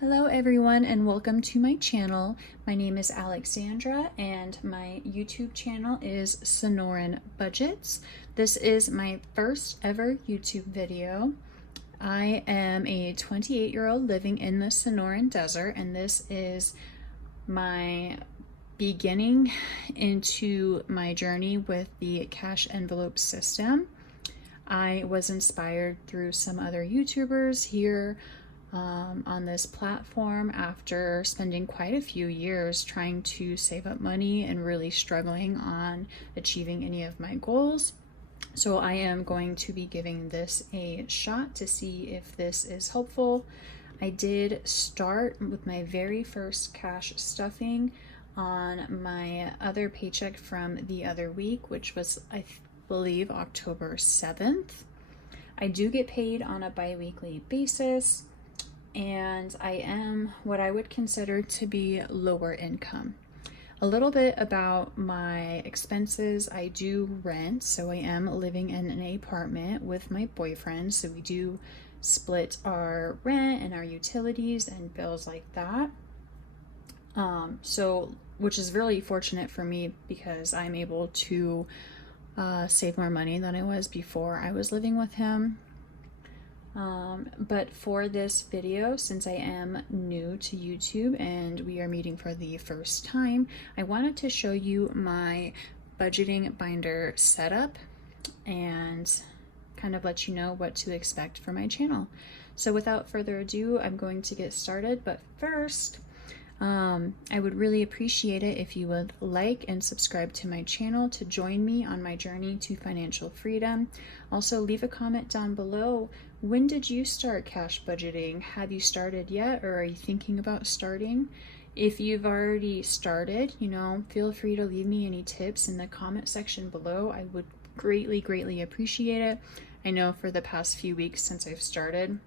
Hello everyone and welcome to my channel. My name is Alexandra and my YouTube channel is Sonoran Budgets. This is my first ever YouTube video. I am a 28-year-old living in the Sonoran Desert, and this is my beginning into my journey with the cash envelope system. I was inspired through some other YouTubers here on this platform after spending quite a few years trying to save up money and really struggling on achieving any of my goals. So I am going to be giving this a shot to see if this is helpful. I did start with my very first cash stuffing on my other paycheck from the other week, which was, I believe, October 7th. I do get paid on a bi-weekly basis, and I am what I would consider to be lower income. A little bit about my expenses. I do rent, so I am living in an apartment with my boyfriend, so we do split our rent and our utilities and bills like that. Which is really fortunate for me because I'm able to save more money than I was before I was living with him. But for this video, since I am new to YouTube and we are meeting for the first time, I wanted to show you my budgeting binder setup and kind of let you know what to expect for my channel. So without further ado, I'm going to get started, but first, I would really appreciate it if you would like and subscribe to my channel to join me on my journey to financial freedom. Also, leave a comment down below. When did you start cash budgeting? Have you started yet, or are you thinking about starting? If you've already started, feel free to leave me any tips in the comment section below. I would greatly appreciate it. I know for the past few weeks since I've started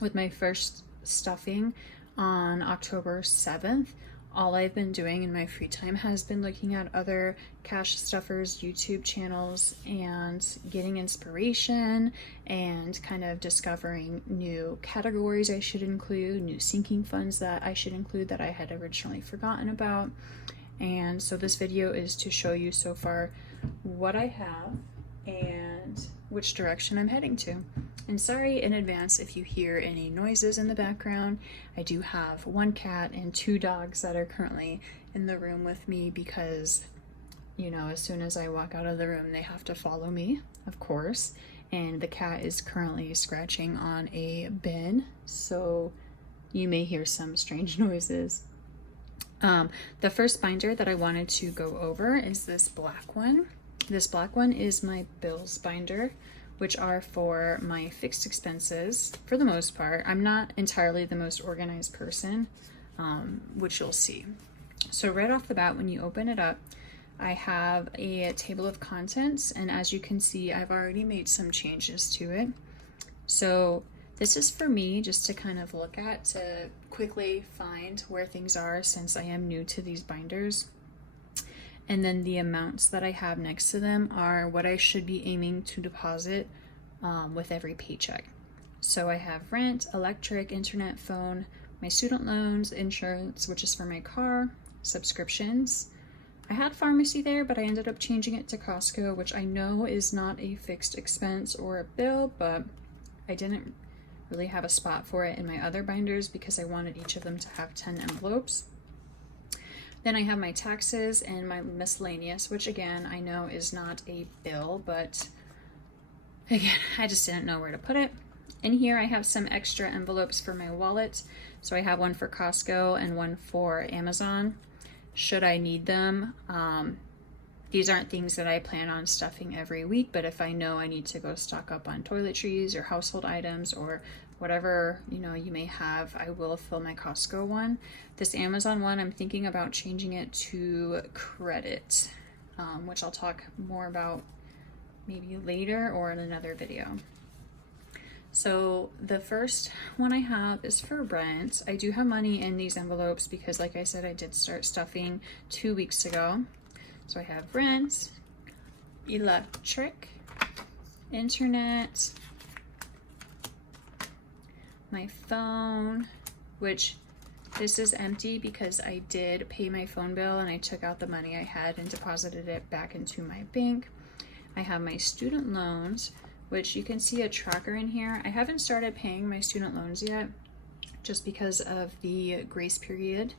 with my first stuffing on October 7th, all I've been doing in my free time has been looking at other cash stuffers YouTube channels and getting inspiration and kind of discovering new categories I should include, new sinking funds that I should include that I had originally forgotten about. And so this video is to show you so far what I have and which direction I'm heading to. And sorry in advance if you hear any noises in the background. I do have one cat and two dogs that are currently in the room with me because, as soon as I walk out of the room, they have to follow me, of course. And the cat is currently scratching on a bin, so you may hear some strange noises. The first binder that I wanted to go over is this black one. This black one is my bills binder, which are for my fixed expenses for the most part. I'm not entirely the most organized person, which you'll see. So right off the bat, when you open it up, I have a table of contents, and as you can see, I've already made some changes to it. So this is for me just to kind of look at, to quickly find where things are since I am new to these binders. And then the amounts that I have next to them are what I should be aiming to deposit with every paycheck. So I have rent, electric, internet, phone, my student loans, insurance, which is for my car, subscriptions. I had pharmacy there, but I ended up changing it to Costco, which I know is not a fixed expense or a bill, but I didn't really have a spot for it in my other binders because I wanted each of them to have 10 envelopes. Then I have my taxes and my miscellaneous, which again, I know is not a bill, but again, I just didn't know where to put it. In here, I have some extra envelopes for my wallet. So I have one for Costco and one for Amazon, should I need them. These aren't things that I plan on stuffing every week, but if I know I need to go stock up on toiletries or household items or whatever you may have, I will fill my Costco one. This Amazon one, I'm thinking about changing it to credit, which I'll talk more about maybe later or in another video. So the first one I have is for rent. I do have money in these envelopes because, like I said, I did start stuffing 2 weeks ago. So I have rent, electric, internet, my phone, which This is empty because I did pay my phone bill and I took out the money I had and deposited it back into my bank. I have my student loans, which you can see a tracker in here. I haven't started paying my student loans yet, just because of the grace period.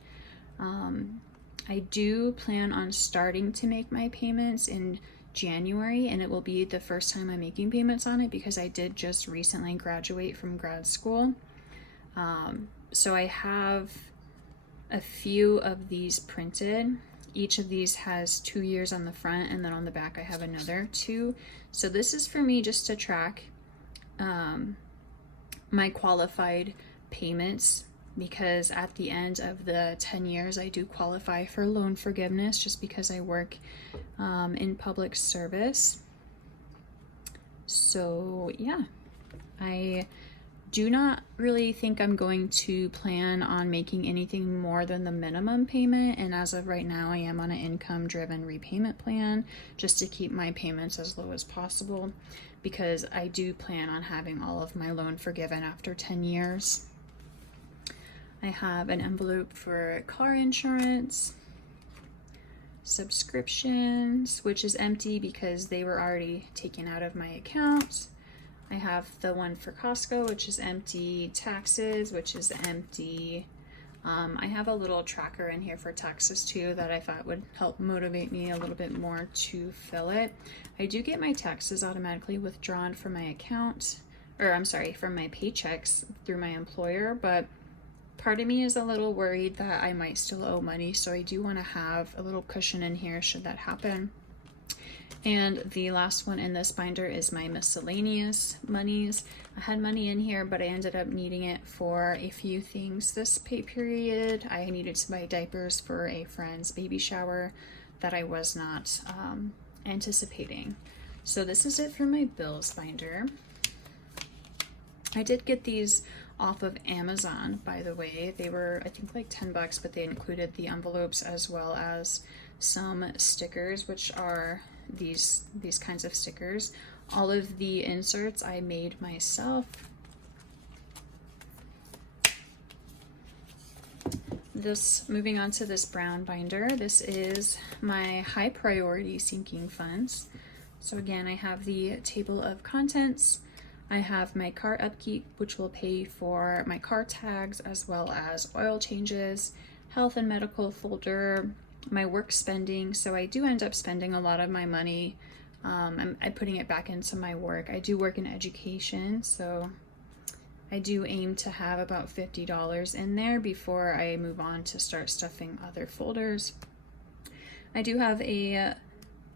I do plan on starting to make my payments in January, and it will be the first time I'm making payments on it because I did just recently graduate from grad school. So I have a few of these printed. Each of these has 2 years on the front, and then on the back I have another 2. So this is for me just to track my qualified payments, because at the end of the 10 years I do qualify for loan forgiveness just because I work in public service. So yeah, I do not really think I'm going to plan on making anything more than the minimum payment, and as of right now I am on an income driven repayment plan just to keep my payments as low as possible, because I do plan on having all of my loan forgiven after 10 years. I have an envelope for car insurance, subscriptions, which is empty because they were already taken out of my account. I have the one for Costco, which is empty, taxes, which is empty. I have a little tracker in here for taxes too that I thought would help motivate me a little bit more to fill it. I do get my taxes automatically withdrawn from my account, or I'm sorry, from my paychecks through my employer, but part of me is a little worried that I might still owe money, so I do want to have a little cushion in here should that happen. And the last one in this binder is my miscellaneous monies. I had money in here, but I ended up needing it for a few things this pay period. I needed to buy diapers for a friend's baby shower that I was not anticipating. So this is it for my bills binder. I did get these off of Amazon, by the way. They were, I think, like 10 bucks, but they included the envelopes as well as some stickers, which are these kinds of stickers. All of the inserts I made myself. Moving on to this brown binder, this is my high priority sinking funds. So again, I have the table of contents. I have my car upkeep, which will pay for my car tags as well as oil changes, health and medical folder, my work spending. So I do end up spending a lot of my money. I'm putting it back into my work. I do work in education, so I do aim to have about $50 in there before I move on to start stuffing other folders. I do have a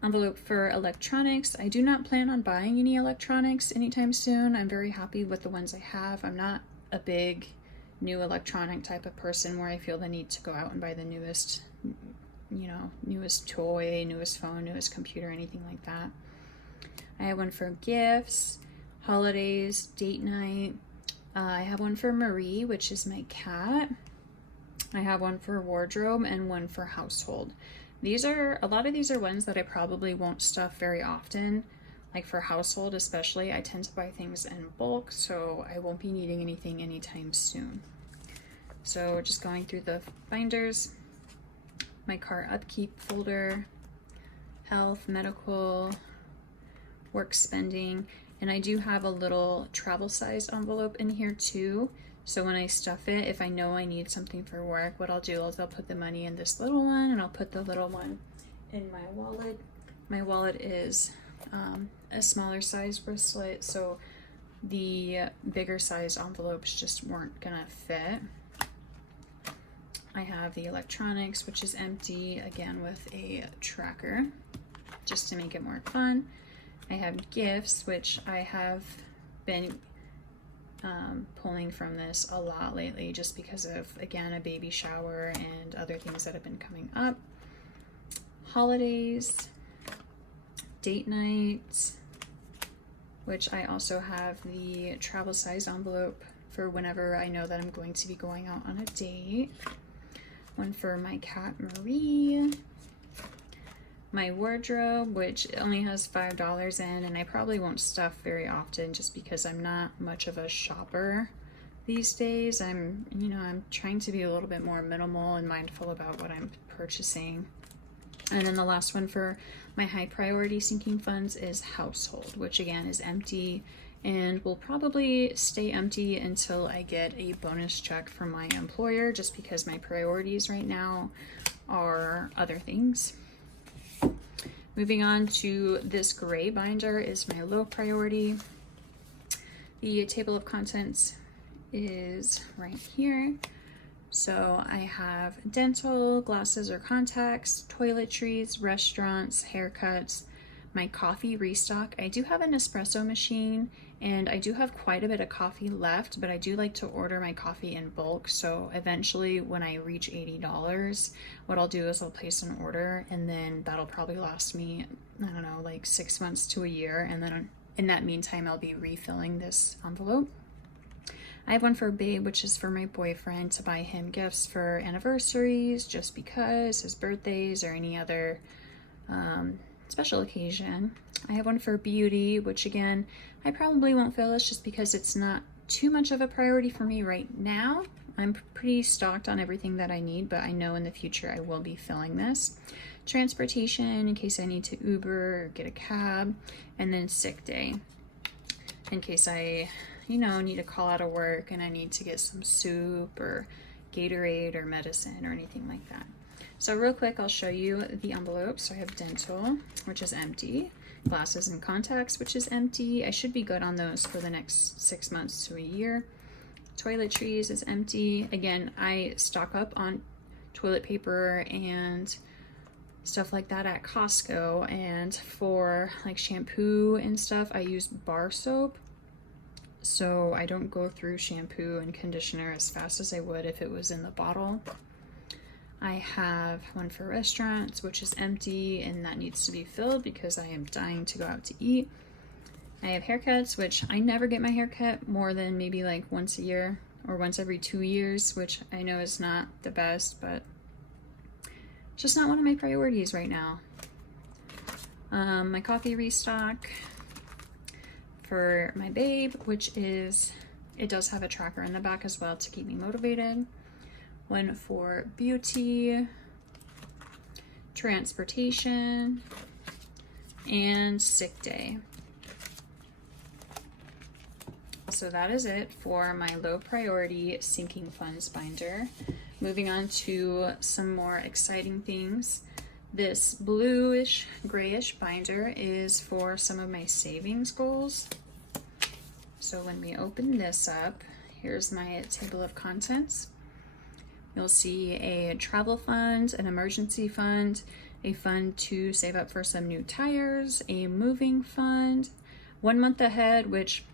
envelope for electronics. I do not plan on buying any electronics anytime soon. I'm very happy with the ones I have. I'm not a big new electronic type of person where I feel the need to go out and buy the newest, newest toy, newest phone, newest computer, anything like that. I have one for gifts, holidays, date night. I have one for Marie, which is my cat. I have one for wardrobe and one for household. A lot of these are ones that I probably won't stuff very often. Like for household especially, I tend to buy things in bulk, so I won't be needing anything anytime soon. So just going through the binders, my car upkeep folder, health, medical, work spending, and I do have a little travel size envelope in here too. So when I stuff it, if I know I need something for work, what I'll do is I'll put the money in this little one and I'll put the little one in my wallet. My wallet is a smaller size bracelet, so the bigger size envelopes just weren't gonna fit. I have the electronics, which is empty, again with a tracker, just to make it more fun. I have gifts, which I have been pulling from this a lot lately just because of, again, a baby shower and other things that have been coming up. Holidays, date nights, which I also have the travel size envelope for whenever I know that I'm going to be going out on a date. One for my cat Marie. My wardrobe, which only has $5 in, and I probably won't stuff very often just because I'm not much of a shopper. these days. I'm trying to be a little bit more minimal and mindful about what I'm purchasing. And then the last one for my high priority sinking funds is household, which again is empty and will probably stay empty until I get a bonus check from my employer, just because my priorities right now are other things. Moving on to this gray binder is my low priority. The table of contents is right here. So I have dental, glasses or contacts, toiletries, restaurants, haircuts, my coffee restock. I do have an espresso machine and I do have quite a bit of coffee left, but I do like to order my coffee in bulk. So eventually when I reach $80, what I'll do is I'll place an order, and then that'll probably last me, I don't know, like 6 months to a year. And then in that meantime, I'll be refilling this envelope. I have one for Babe, which is for my boyfriend, to buy him gifts for anniversaries, just because, his birthdays, or any other special occasion. I have one for Beauty, which again, I probably won't fill this just because it's not too much of a priority for me right now. I'm pretty stocked on everything that I need, but I know in the future I will be filling this. Transportation, in case I need to Uber or get a cab, and then sick day, in case I need to call out of work and I need to get some soup or Gatorade or medicine or anything like that. So real quick, I'll show you the envelope. So I have dental, which is empty, glasses and contacts, which is empty. I should be good on those for the next 6 months to a year. Toiletries is empty. Again, I stock up on toilet paper and stuff like that at Costco, and for like shampoo and stuff, I use bar soap. So I don't go through shampoo and conditioner as fast as I would if it was in the bottle. I have one for restaurants, which is empty, and that needs to be filled because I am dying to go out to eat. I have haircuts, which I never get my haircut more than maybe like once a year or once every 2 years, which I know is not the best, but it's just not one of my priorities right now. My coffee restock for my Babe, which is, it does have a tracker in the back as well to keep me motivated. One for Beauty, transportation, and sick day. So that is it for my low priority sinking funds binder. Moving on to some more exciting things. This bluish grayish binder is for some of my savings goals. So when we open this up, here's my table of contents. You'll see a travel fund, an emergency fund, a fund to save up for some new tires, a moving fund, 1 month ahead, which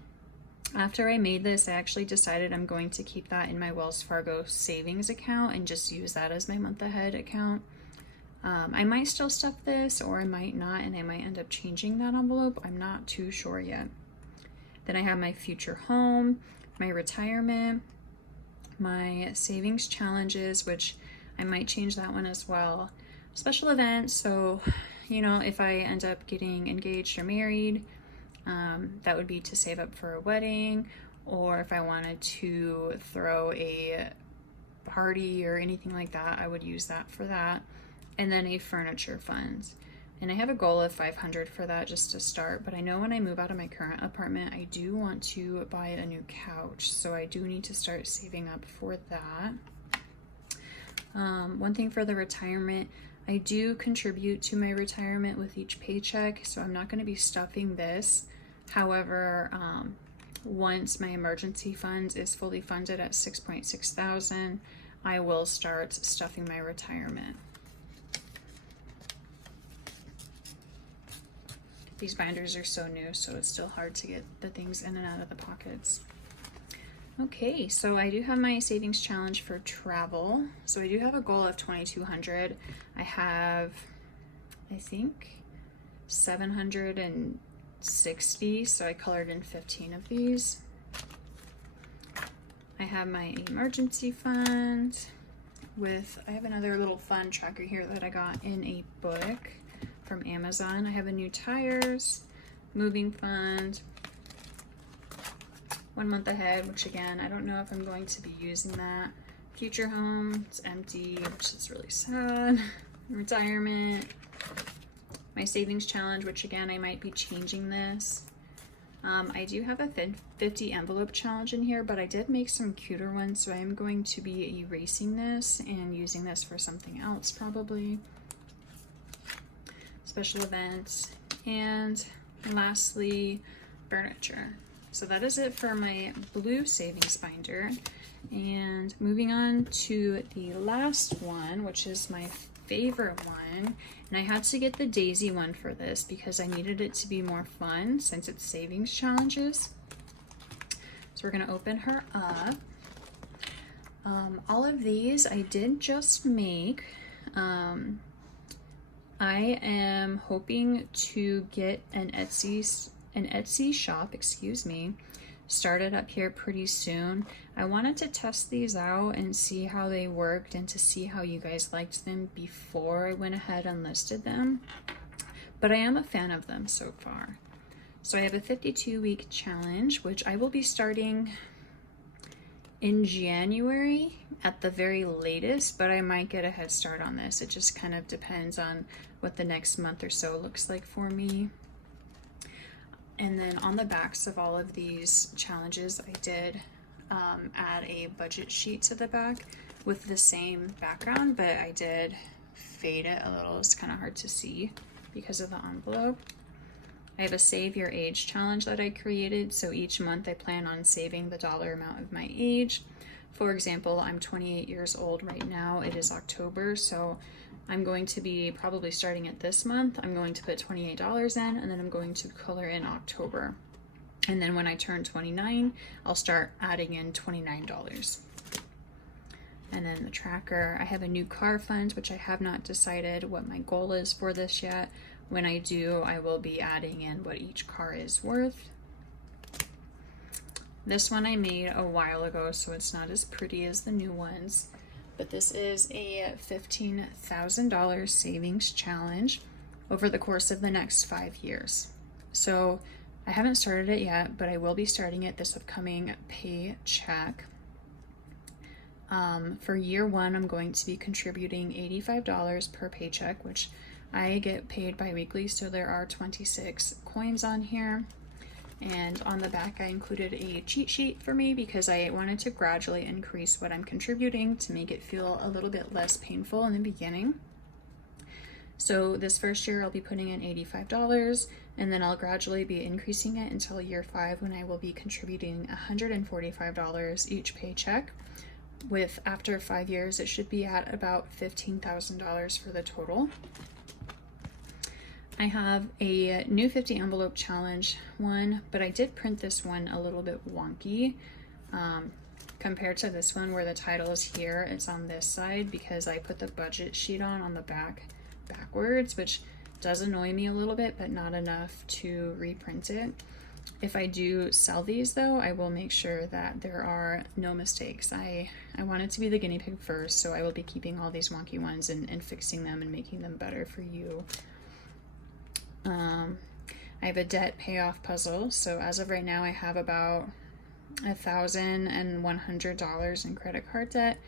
after I made this, I actually decided I'm going to keep that in my Wells Fargo savings account and just use that as my month ahead account. I might still stuff this, or I might not, and I might end up changing that envelope. I'm not too sure yet. Then I have my future home, my retirement, my savings challenges, which I might change that one as well. Special events, so if I end up getting engaged or married, that would be to save up for a wedding, or if I wanted to throw a party or anything like that, I would use that for that. And then a furniture fund. And I have a goal of $500 for that just to start, but I know when I move out of my current apartment, I do want to buy a new couch, so I do need to start saving up for that. One thing for the retirement, I do contribute to my retirement with each paycheck, so I'm not going to be stuffing this. However, once my emergency fund is fully funded at $6.6 thousand, I will start stuffing my retirement. These binders are so new, so it's still hard to get the things in and out of the pockets. Okay, so I do have my savings challenge for travel. So I do have a goal of $2,200. I have, I think, 760, so I colored in 15 of these. I have my emergency fund I have another little fun tracker here that I got in a book from Amazon. I have a new tires, moving fund, 1 month ahead, which again, I don't know if I'm going to be using that. Future home, it's empty, which is really sad. Retirement. My savings challenge, which again, I might be changing this. I do have a 50 envelope challenge in here, but I did make some cuter ones, so I am going to be erasing this and using this for something else probably. Special events, and lastly, furniture. So that is it for my blue savings binder. And moving on to the last one, which is my favorite one, and I had to get the daisy one for this because I needed it to be more fun since it's savings challenges. So we're gonna open her up. All of these I did just make. I am hoping to get an Etsy shop, excuse me, started up here pretty soon. I wanted to test these out and see how they worked and to see how you guys liked them before I went ahead and listed them. But I am a fan of them so far. So I have a 52-week challenge, which I will be starting in January at the very latest, but I might get a head start on this. It just kind of depends on what the next month or so looks like for me. And then on the backs of all of these challenges, I did add a budget sheet to the back with the same background, but I did fade it a little. It's kind of hard to see because of the envelope. I have a save your age challenge that I created. So each month I plan on saving the dollar amount of my age. For example, I'm 28 years old right now. It is October, so I'm going to be probably starting it this month. I'm going to put $28 in, and then I'm going to color in October. And then when I turn 29, I'll start adding in $29. And then the tracker, I have a new car fund, which I have not decided what my goal is for this yet. When I do, I will be adding in what each car is worth. This one I made a while ago, so it's not as pretty as the new ones. But this is a $15,000 savings challenge over the course of the next 5 years. So I haven't started it yet, but I will be starting it this upcoming paycheck. For year one, I'm going to be contributing $85 per paycheck, which I get paid bi-weekly, so there are 26 coins on here. And on the back, I included a cheat sheet for me because I wanted to gradually increase what I'm contributing to make it feel a little bit less painful in the beginning. So this first year, I'll be putting in $85, and then I'll gradually be increasing it until year 5 when I will be contributing $145 each paycheck. With after 5 years, it should be at about $15,000 for the total. I have a new 50 envelope challenge one, but I did print this one a little bit wonky compared to this one where the title is here. It's on this side because I put the budget sheet on the backwards, which does annoy me a little bit, but not enough to reprint it. If I do sell these though, I will make sure that there are no mistakes. I want it to be the guinea pig first, so I will be keeping all these wonky ones and fixing them and making them better for you. I have a debt payoff puzzle. So as of right now, I have about $1,100 in credit card debt.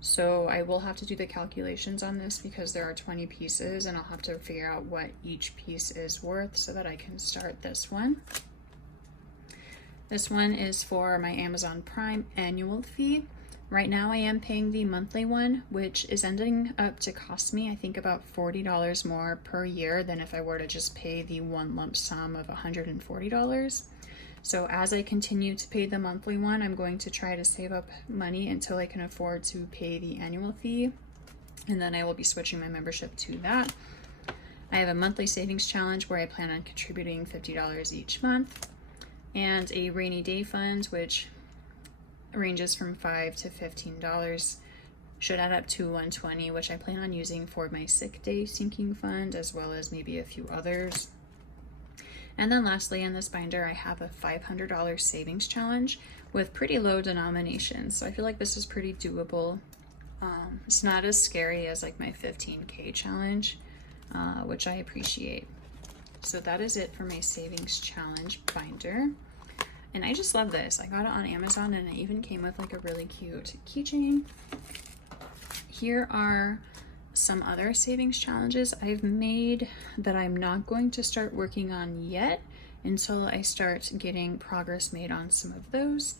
So I will have to do the calculations on this because there are 20 pieces and I'll have to figure out what each piece is worth so that I can start this one. This one is for my Amazon Prime annual fee. Right now I am paying the monthly one, which is ending up to cost me, I think, about $40 more per year than if I were to just pay the one lump sum of $140. So as I continue to pay the monthly one, I'm going to try to save up money until I can afford to pay the annual fee. And then I will be switching my membership to that. I have a monthly savings challenge where I plan on contributing $50 each month. And a rainy day fund, which ranges from $5 to $15, should add up to $120, which I plan on using for my sick day sinking fund, as well as maybe a few others. And then lastly, in this binder, I have a $500 savings challenge with pretty low denominations. So I feel like this is pretty doable. It's not as scary as like my 15K challenge, which I appreciate. So that is it for my savings challenge binder. And I just love this. I got it on Amazon and it even came with like a really cute keychain. Here are some other savings challenges I've made that I'm not going to start working on yet until I start getting progress made on some of those.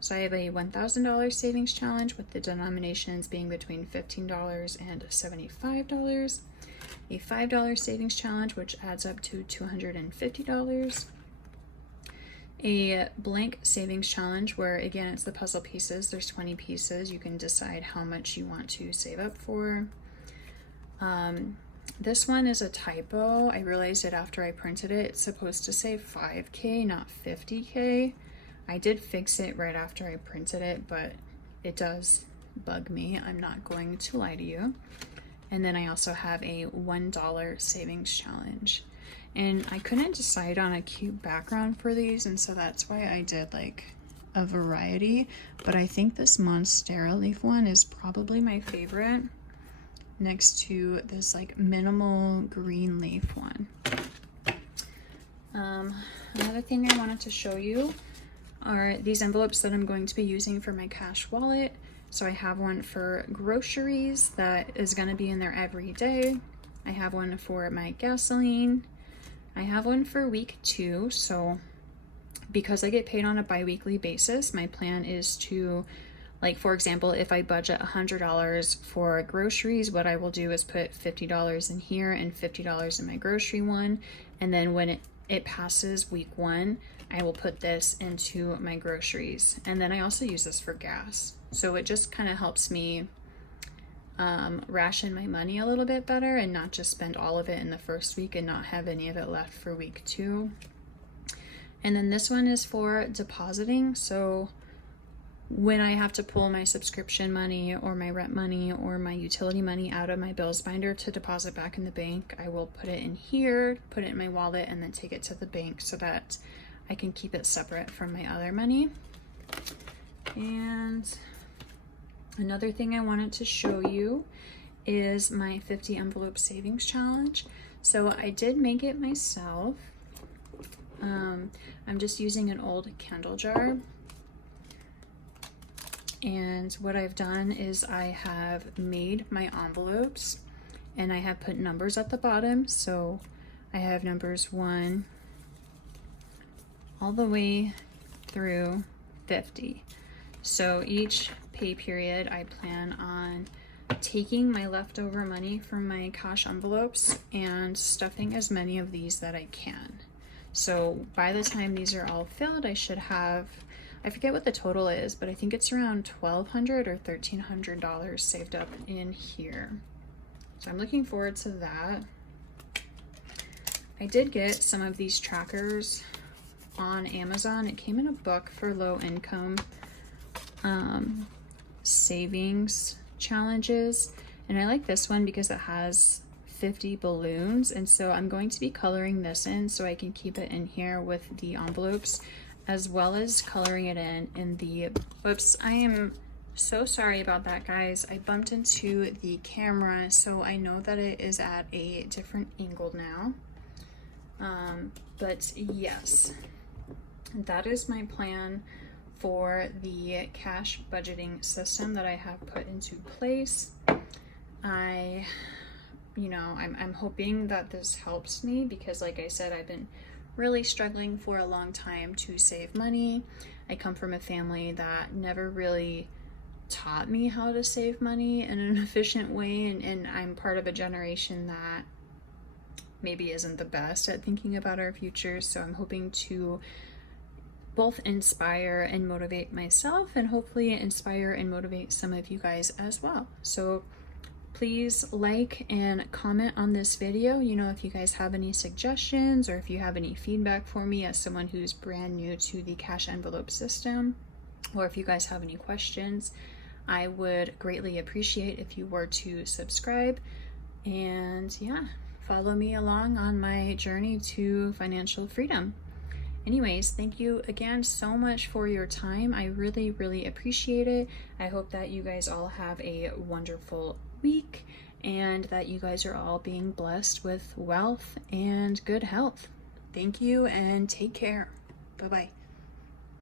So I have a $1,000 savings challenge with the denominations being between $15 and $75. A $5 savings challenge, which adds up to $250. A blank savings challenge, where again, it's the puzzle pieces. There's 20 pieces. You can decide how much you want to save up for. This one is a typo. I realized it after I printed it. It's supposed to say 5K, not 50K. I did fix it right after I printed it, but it does bug me. I'm not going to lie to you. And then I also have a $1 savings challenge. And I couldn't decide on a cute background for these, and so that's why I did like a variety. But I think this Monstera leaf one is probably my favorite, next to this like minimal green leaf one. Another thing I wanted to show you are these envelopes that I'm going to be using for my cash wallet. So I have one for groceries that is going to be in there every day. I have one for my gasoline. I have one for week 2. So because I get paid on a bi-weekly basis, my plan is to, like, for example, if I budget $100 for groceries, what I will do is put $50 in here and $50 in my grocery one. And then when it passes week 1, I will put this into my groceries. And then I also use this for gas. So it just kind of helps me ration my money a little bit better and not just spend all of it in the first week and not have any of it left for week 2. And then this one is for depositing. So when I have to pull my subscription money or my rent money or my utility money out of my bills binder to deposit back in the bank, I will put it in here, put it in my wallet, and then take it to the bank so that I can keep it separate from my other money. And another thing I wanted to show you is my 50 envelope savings challenge. So I did make it myself. I'm just using an old candle jar. And what I've done is I have made my envelopes and I have put numbers at the bottom. So I have numbers 1 all the way through 50. So each pay period, I plan on taking my leftover money from my cash envelopes and stuffing as many of these that I can. So by the time these are all filled, I should have, I forget what the total is, but I think it's around $1,200 or $1,300 saved up in here. So I'm looking forward to that. I did get some of these trackers on Amazon. It came in a book for low income savings challenges, and I like this one because it has 50 balloons, and so I'm going to be coloring this in so I can keep it in here with the envelopes, as well as coloring it in the, whoops, I am so sorry about that, guys. I bumped into the camera, so I know that it is at a different angle now. But yes, that is my plan for the cash budgeting system that I have put into place. I'm hoping that this helps me because, like I said, I've been really struggling for a long time to save money. I come from a family that never really taught me how to save money in an efficient way, and I'm part of a generation that maybe isn't the best at thinking about our future. So I'm hoping to both inspire and motivate myself, and hopefully inspire and motivate some of you guys as well. So please like and comment on this video. If you guys have any suggestions or if you have any feedback for me as someone who's brand new to the cash envelope system, or if you guys have any questions, I would greatly appreciate if you were to subscribe and follow me along on my journey to financial freedom. Anyways, thank you again so much for your time. I really, really appreciate it. I hope that you guys all have a wonderful week and that you guys are all being blessed with wealth and good health. Thank you and take care. Bye-bye.